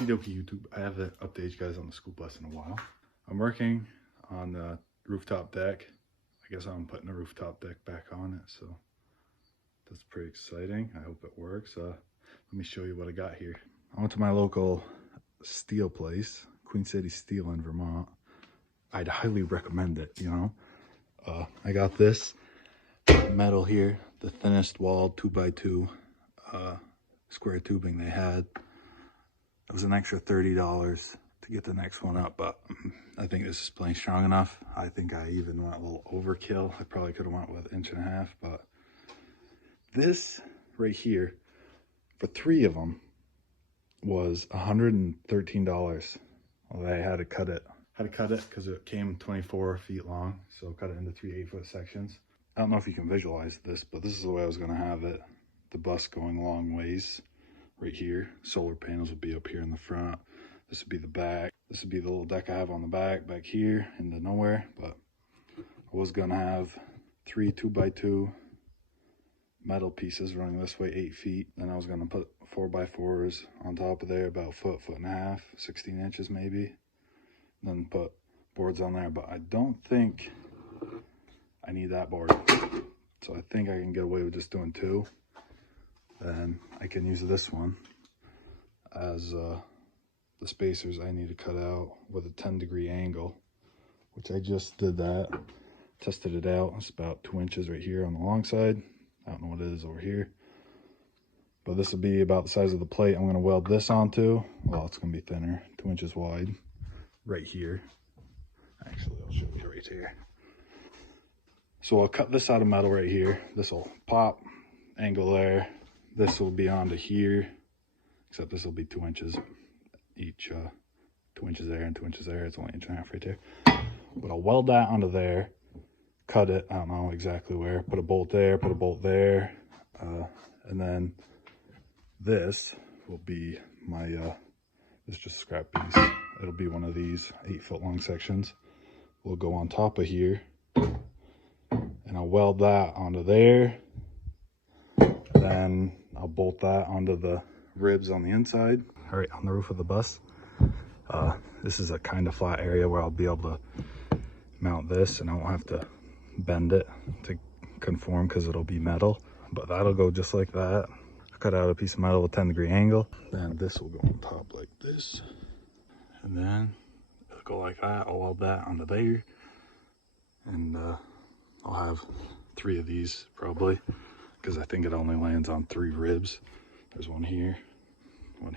Okie dokie YouTube, I haven't updated you guys on the school bus in a while. I'm working on the rooftop deck. I guess I'm putting the rooftop deck back on it, so that's pretty exciting. I hope it works. Let me show you what I got here. I went to my local steel place, Queen City Steel in Vermont. I'd highly recommend it, you know. I got this metal here, the thinnest walled 2x2 square tubing they had. It was an extra $30 to get the next one up, but I think this is plenty strong enough. I think I even went a little overkill. I probably could have went with 1.5 inches, but this right here, for 3 of them, was $113. Well, I had to cut it. Because it came 24 feet long, so cut it into 3 8-foot sections. I don't know if you can visualize this, but this is the way I was going to have it. The bus going long ways right here. Solar panels would be up here in the front. This would be the back. This would be the little deck I have on the back here into nowhere. But I was going to have 3 2x2 metal pieces running this way 8 feet. Then I was going to put 4x4s on top of there, about a foot, 1.5 feet, 16 inches maybe. Then put boards on there, but I don't think I need that board. So I think I can get away with just doing 2. Then I can use this one as the spacers I need to cut out with a 10-degree angle, which I just did that, tested it out. It's about 2 inches right here on the long side. I don't know what it is over here, but this will be about the size of the plate I'm going to weld this onto. Well, it's going to be thinner, 2 inches wide right here. Actually, I'll show you right here. So I'll cut this out of metal right here. This will pop, angle there. This will be onto here, except this will be 2 inches each. 2 inches there and 2 inches there. It's only 1.5 inches right there. But I'll weld that onto there, cut it, I don't know exactly where, put a bolt there, put a bolt there, and then this will be my, this is just a scrap piece. It'll be one of these 8-foot long sections. We'll go on top of here, and I'll weld that onto there. Then I'll bolt that onto the ribs on the inside. All right, on the roof of the bus. This is a kind of flat area where I'll be able to mount this, and I won't have to bend it to conform because it'll be metal. But that'll go just like that. I cut out a piece of metal with a 10-degree angle. Then this will go on top like this. And then it'll go like that. I'll weld that onto there. And I'll have 3 of these probably, because I think it only lands on 3 ribs. There's one here, and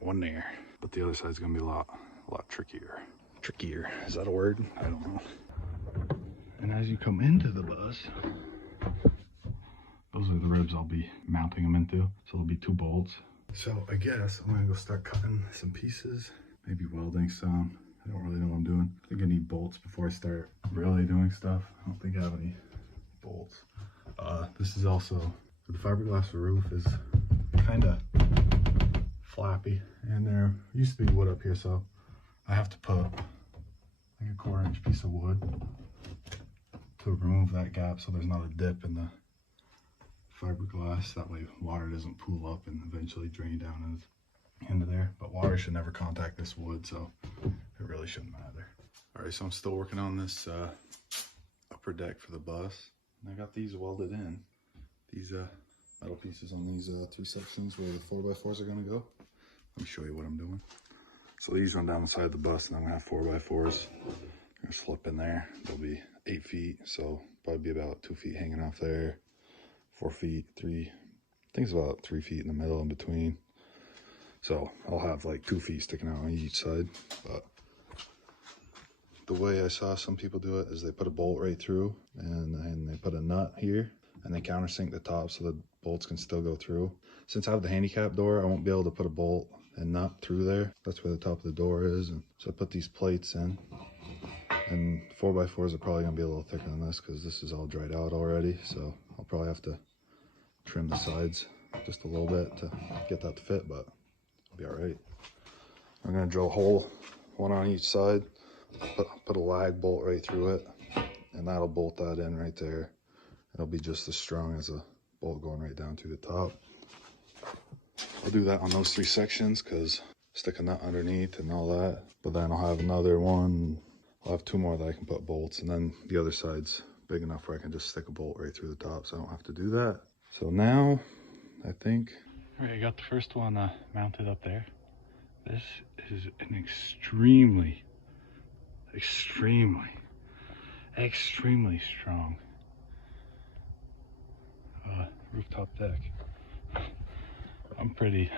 one there. But the other side's gonna be a lot trickier. Trickier, is that a word? I don't know. And as you come into the bus, those are the ribs I'll be mounting them into. So there'll be 2 bolts. So I guess I'm gonna go start cutting some pieces, maybe welding some. I don't really know what I'm doing. I think I need bolts before I start really doing stuff. I don't think I have any bolts. This is also, the fiberglass roof is kind of flappy, and there used to be wood up here, so I have to put like a 1/4 inch piece of wood to remove that gap so there's not a dip in the fiberglass. That way water doesn't pool up and eventually drain down into there. But water should never contact this wood, so it really shouldn't matter. All right, so I'm still working on this upper deck for the bus. And I got these welded in. These metal pieces on these 3 sections where the 4x4s are gonna go. Let me show you what I'm doing. So these run down the side of the bus, and I'm gonna have 4x4s. I'm gonna slip in there. They'll be 8 feet, so probably be about 2 feet hanging off there. 4 feet, 3, I think it's about 3 feet in the middle in between. So I'll have like 2 feet sticking out on each side. But the way I saw some people do it is they put a bolt right through, and they put a nut here, and they countersink the top so the bolts can still go through. Since I have the handicap door, I won't be able to put a bolt and nut through there. That's where the top of the door is. And so I put these plates in, and 4x4s are probably gonna be a little thicker than this because this is all dried out already. So I'll probably have to trim the sides just a little bit to get that to fit, but it'll be all right. I'm gonna drill a hole, 1 on each side, put a lag bolt right through it, and that'll bolt that in right there. It'll be just as strong as a bolt going right down to the top. I'll do that on those 3 sections because stick a nut underneath and all that. But then I'll have another one. I'll have two more that I can put bolts, and then the other side's big enough where I can just stick a bolt right through the top, so I don't have to do that. So now, I think. All right, I got the first one mounted up there. This is an extremely strong rooftop deck. I'm pretty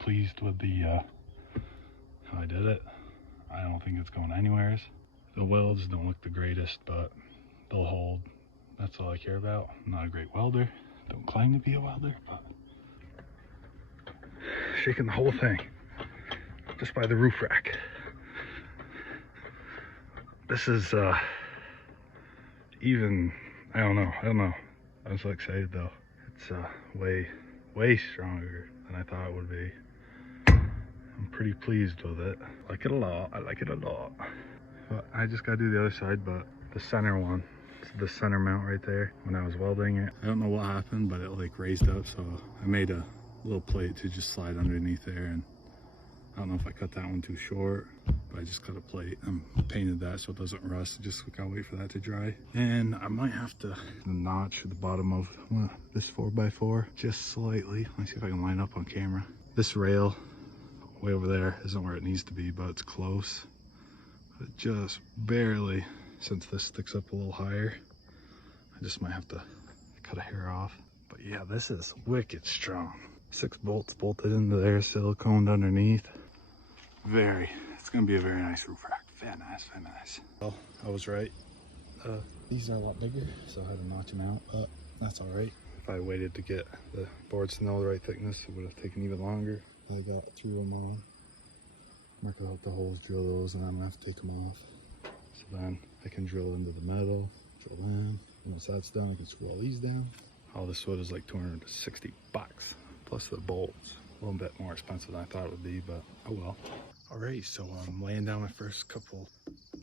pleased with the how I did it. I don't think it's going anywhere. The welds don't look the greatest, but they'll hold. That's all I care about. I'm not a great welder. Don't claim to be a welder, but shaking the whole thing just by the roof rack. This is even, I don't know. I'm so excited though. It's way stronger than I thought it would be. I'm pretty pleased with it. I like it a lot. But I just gotta do the other side, but the center one, the center mount right there, when I was welding it, I don't know what happened, but it like raised up, so I made a little plate to just slide underneath there, and I don't know if I cut that one too short, but I just cut a plate and painted that so it doesn't rust. Just gotta wait for that to dry. And I might have to notch the bottom of this 4x4 just slightly. Let me see if I can line up on camera. This rail way over there isn't where it needs to be, but it's close. But just barely, since this sticks up a little higher, I just might have to cut a hair off. But yeah, this is wicked strong. 6 bolts bolted into there, siliconed underneath. It's gonna be a very nice roof rack. Very nice. Well, I was right. These are a lot bigger, so I had to notch them out, but that's all right. If I waited to get the boards to know the right thickness, it would have taken even longer. I got 2 of them on. Mark out the holes, drill those, and I'm gonna have to take them off. So then I can drill into the metal, drill them. And once that's done, I can screw all these down. All this wood is like 260 bucks, plus the bolts. A little bit more expensive than I thought it would be, but oh well. All right, so I'm laying down my first couple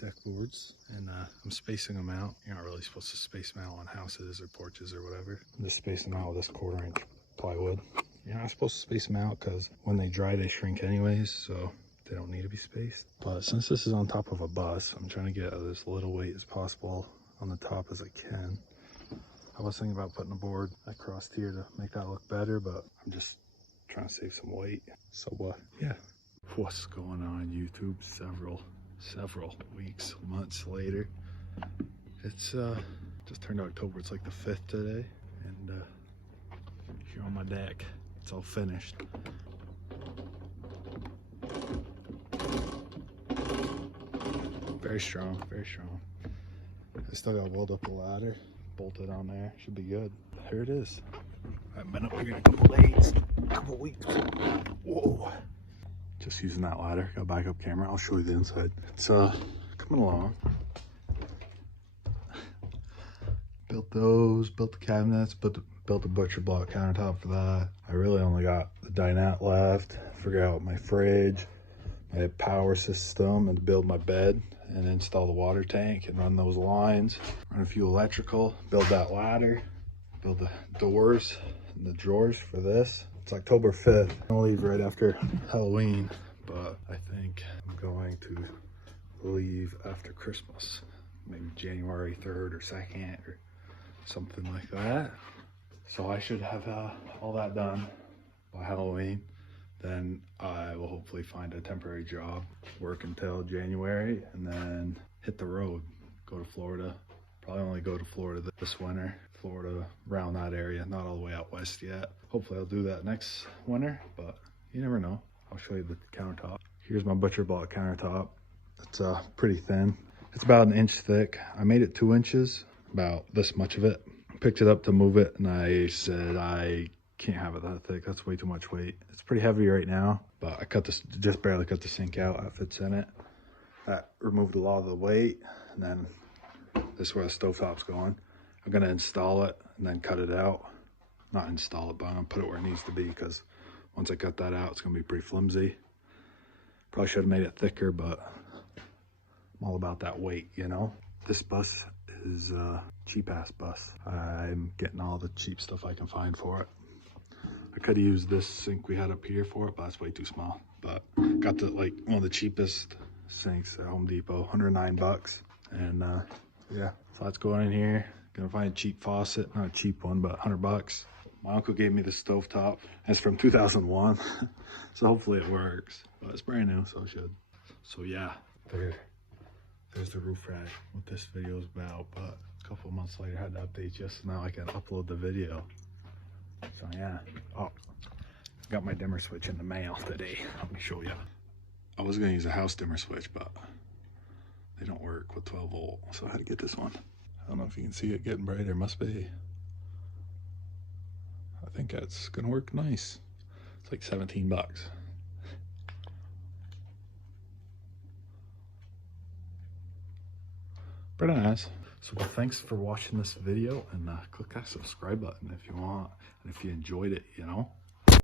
deck boards, and I'm spacing them out. You're not really supposed to space them out on houses or porches or whatever. I'm just spacing them out with this 1/4 inch plywood. You're not supposed to space them out because when they dry, they shrink anyways, so they don't need to be spaced. But since this is on top of a bus, I'm trying to get as little weight as possible on the top as I can. I was thinking about putting a board across here to make that look better, but I'm just trying to save some weight. So yeah. What's going on YouTube? Several weeks, months later. It's just turned October. It's like the 5th today, and here on my deck, it's all finished. Very strong. I still got to weld up the ladder, bolted on there. Should be good. Here it is. I've been up here in a couple days, couple weeks. Whoa. Just using that ladder. Got a backup camera. I'll show you the inside. It's coming along. Built those, built the cabinets, built the butcher block countertop for that. I really only got the dinette left. Figure out my fridge, my power system, and to build my bed and install the water tank and run those lines. Run a few electrical, build that ladder, build the doors and the drawers for this. It's October 5th. I'll leave right after Halloween, but I think I'm going to leave after Christmas. Maybe January 3rd or 2nd or something like that. So I should have all that done by Halloween. Then I will hopefully find a temporary job, work until January, and then hit the road, go to Florida. Probably only go to Florida this winter. Florida, around that area, not all the way out west yet. Hopefully I'll do that next winter, but you never know. I'll show you the countertop. Here's my butcher block countertop. It's pretty thin. It's about 1 inch thick. I made it 2 inches, about this much of it. Picked it up to move it, and I said I can't have it that thick. That's way too much weight. It's pretty heavy right now, but I just barely cut the sink out. That fits in it. That removed a lot of the weight, and then this is where the stovetop's going. I'm gonna install it and then cut it out. Not install it, but I'm gonna put it where it needs to be, because once I cut that out, it's gonna be pretty flimsy. Probably should have made it thicker, but I'm all about that weight, you know? This bus is a cheap ass bus. I'm getting all the cheap stuff I can find for it. I could have used this sink we had up here for it, but that's way too small. But got the like one of the cheapest sinks at Home Depot, 109 bucks. And yeah, so let's go in here. Gonna find a cheap faucet, not a cheap one, but 100 bucks. My uncle gave me the stovetop. It's from 2001, so hopefully it works. But it's brand new, so it should. So yeah, there's the roof rack, what this video is about. But a couple of months later, I had to update just now I can upload the video. So yeah, oh, got my dimmer switch in the mail today. Let me show you. I was gonna use a house dimmer switch, but they don't work with 12 volt, so I had to get this one. I don't know if you can see it getting brighter, must be. I think that's gonna work nice. It's like 17 bucks. Pretty nice. So thanks for watching this video, and click that subscribe button if you want, and if you enjoyed it, you know.